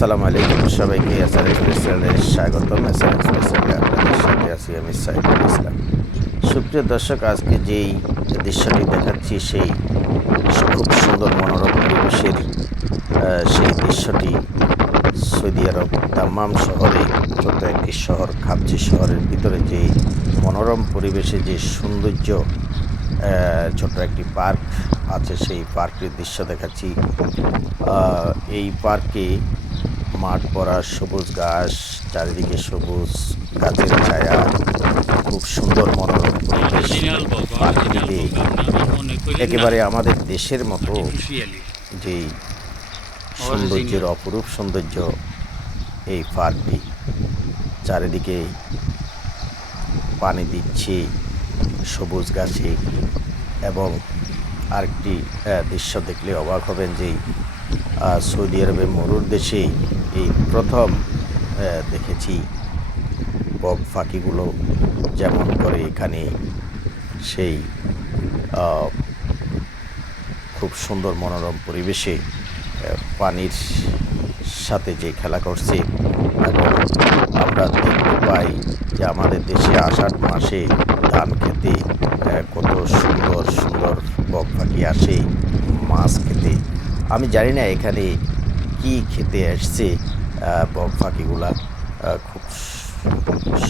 আসসালামু আলাইকুম সবাইকে এসআর চ্যানেলে স্বাগতম। এসআর এক্সপ্রেস আপনাদের সাথে আছি আমি সাইফুল ইসলাম। সুপ্রিয় দর্শক, আজকে যেই দৃশ্যটি দেখাচ্ছি, সেই খুব সুন্দর মনোরম পরিবেশের সেই দৃশ্যটি সৌদি আরব দাম্মাম শহরে ছোট একটি শহর খাবজি শহরের ভিতরে যে মনোরম পরিবেশে যে সৌন্দর্য ছোট একটি পার্ক আছে, সেই পার্কের দৃশ্য দেখাচ্ছি। এই পার্কে মাঠ পড়া সবুজ ঘাস চারিদিকে সবুজ গাছের ছায়া খুব সুন্দর মনোরম একেবারে আমাদের দেশের মতো যেই সৌন্দর্যের অপরূপ সৌন্দর্য এই পার্কটি চারিদিকে পানি দিচ্ছে সবুজ গাছে এবং আরেকটি দৃশ্য দেখলে অবাক হবেন যে সৌদি আরবে মরুর দেশে এই প্রথম দেখেছি বক পাখিগুলো যেমন করে এখানে সেই খুব সুন্দর মনোরম পরিবেশে পানির সাথে যে খেলা করছে। এবং আমরা দেখতে পাই যে আমাদের দেশে আষাঢ় মাসে ধান খেতে কত সুন্দর সুন্দর বক পাখি আসে, মাছ খেতে। আমি জানি না এখানে কি খেতে আসছে বক পাখিগুলা খুব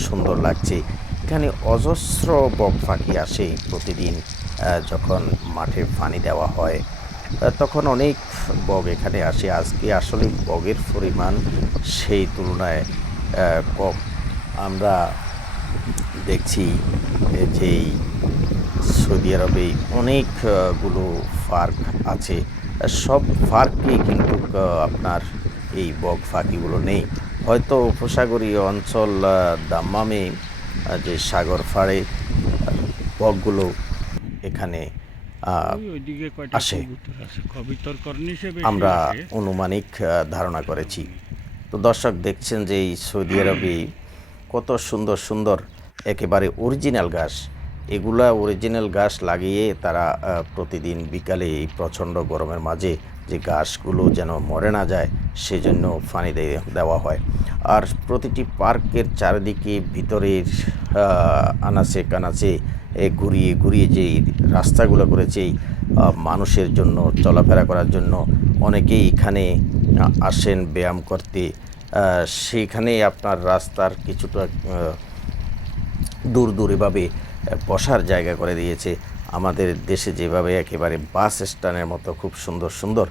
সুন্দর লাগছে। এখানে অজস্র বক পাখি আসে প্রতিদিন যখন মাঠে পানি দেওয়া হয়। তখন অনেক বগ এখানে আসে। আজকে আসলে বগের পরিমাণ সেই তুলনায় কম। আমরা দেখছি যেই সৌদি আরবে অনেকগুলো ফার্ক আছে সব পার্কে কিন্তু আপনার এই বগ ফাঁকিগুলো নেই। হয়তো উপসাগরীয় অঞ্চল দাম্মামে যে সাগর ফাড়ে বকগুলো এখানে আসে। আমরা অনুমানিক ধারণা করেছি। তো দর্শক দেখছেন যে এই সৌদি আরবে কত সুন্দর সুন্দর একেবারে অরিজিনাল গাছ এগুলা অরিজিনাল গাছ লাগিয়ে তারা প্রতিদিন বিকালে এই প্রচণ্ড গরমের মাঝে যে গাছগুলো যেন মরে না যায়, সেজন্য ফানি দেওয়া হয়। আর প্রতিটি পার্কের চারিদিকে ভিতরের আনাচে কানাচে ঘুরিয়ে ঘুরিয়ে যেই রাস্তাগুলো করেছে মানুষের জন্য, চলাফেরা করার জন্য অনেকেই এখানে আসেন ব্যায়াম করতে। সেখানে আপনার রাস্তার কিছুটা দূর দূর এভাবে বসার জায়গা করে দিয়েছে। আমাদের দেশে যেভাবে একেবারে বাস স্ট্যান্ডের মতো খুব সুন্দর সুন্দর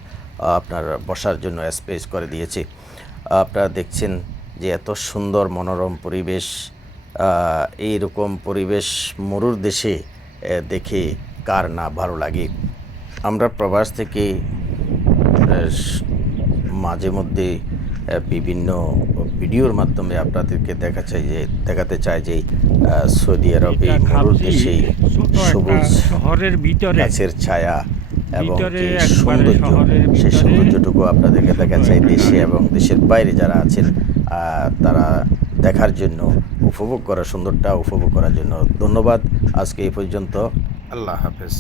আপনার বসার জন্য স্পেস করে দিয়েছে। আপনারা দেখছেন যে এত সুন্দর মনোরম পরিবেশ আহ, এইরকম পরিবেশ মরুর দেশে দেখে কার না ভালো লাগে। আমরা প্রবাস থেকে মাঝে মধ্যে বিভিন্ন ভিডিওর মাধ্যমে আপনাদেরকে দেখা চাই যে দেখাতে চাই যে সৌদি আরবে মরুর দেশে সবুজ শহরের ভিতরে। গাছের ছায়া এবং যে সৌন্দর্য সেই সৌন্দর্যটুকু আপনাদেরকে দেখা চাই দেশে এবং দেশের বাইরে যারা আছেন তারা দেখার জন্য উপভোগ করা সুন্দরটা উপভোগ করার জন্য। ধন্যবাদ। আজকে এই পর্যন্ত। আল্লাহ হাফেজ।